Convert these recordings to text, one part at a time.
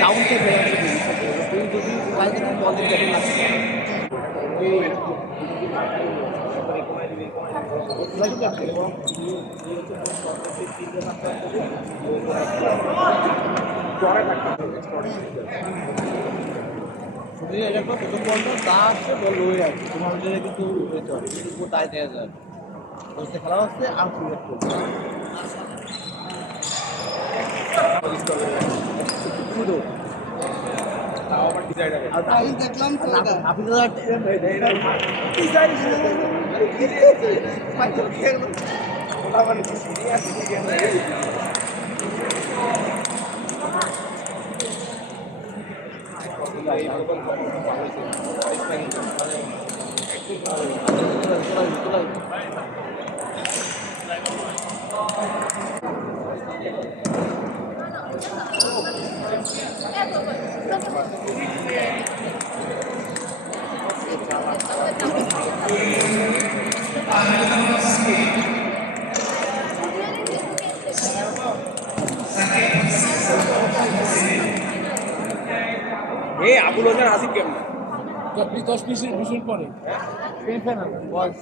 down থেকে তুই যদি কালকে তুমি বল দিতে শুধু এটা প্রথম বলটা তা আসছে বল রয়ে আছে তোমার কিন্তু তাই দেওয়া যায় বলতে খেলা হচ্ছে আর সিলেক্ট করছে দেখলাম আবুল হাসান আসিফ কেমন 10-20 মিনিট পরে সেমিফাইনাল বস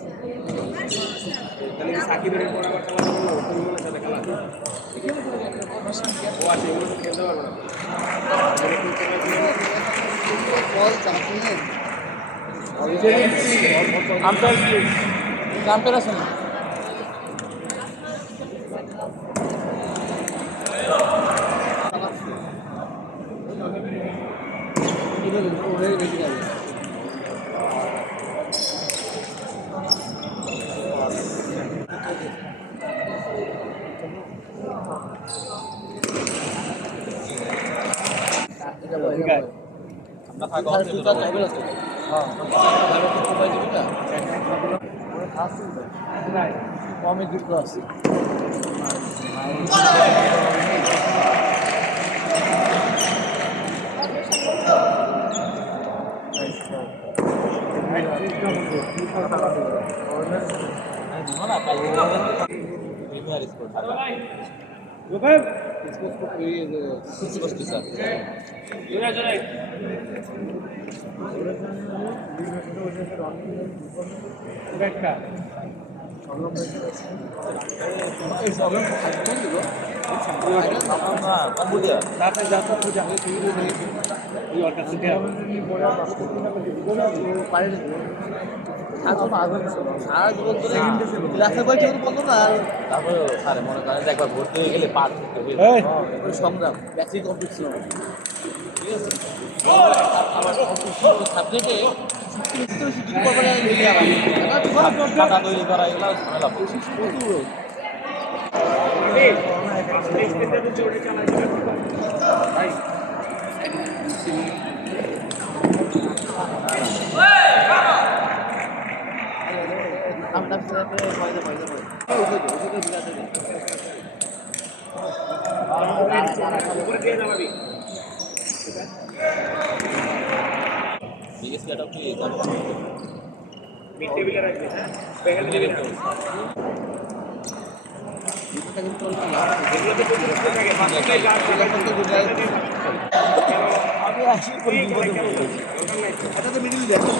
তাহলে সাকিবের পর আবার খেলা করব পরিমলের সাথে খেলা ও আছে ওর সাথে খেলতে পারবো না বল চাপিয়ে আম্পায়ার আছে না কমে যুক্ত আছে তারপরে স্যার মনে করেন একবার ভর্তি হয়ে গেলে পার সংগ্রাম ব্যাচি কম্পিটিশন ঠিক আছে আমার সাবজেক্টে খাতা তৈরি করা এগুলো ঝামেলা বিগেস্ট গেট আপ কি মিড টেবিলে রাখবে হ্যাঁ বেঙ্গল টেবিলে রাখবে এটা কিন্তু চলছে না এগুলোতে তো বুঝতে থাকে বাকিটাই যা আমি আসি করে বিপদে পড়ছি এটা তো মিডল দেখো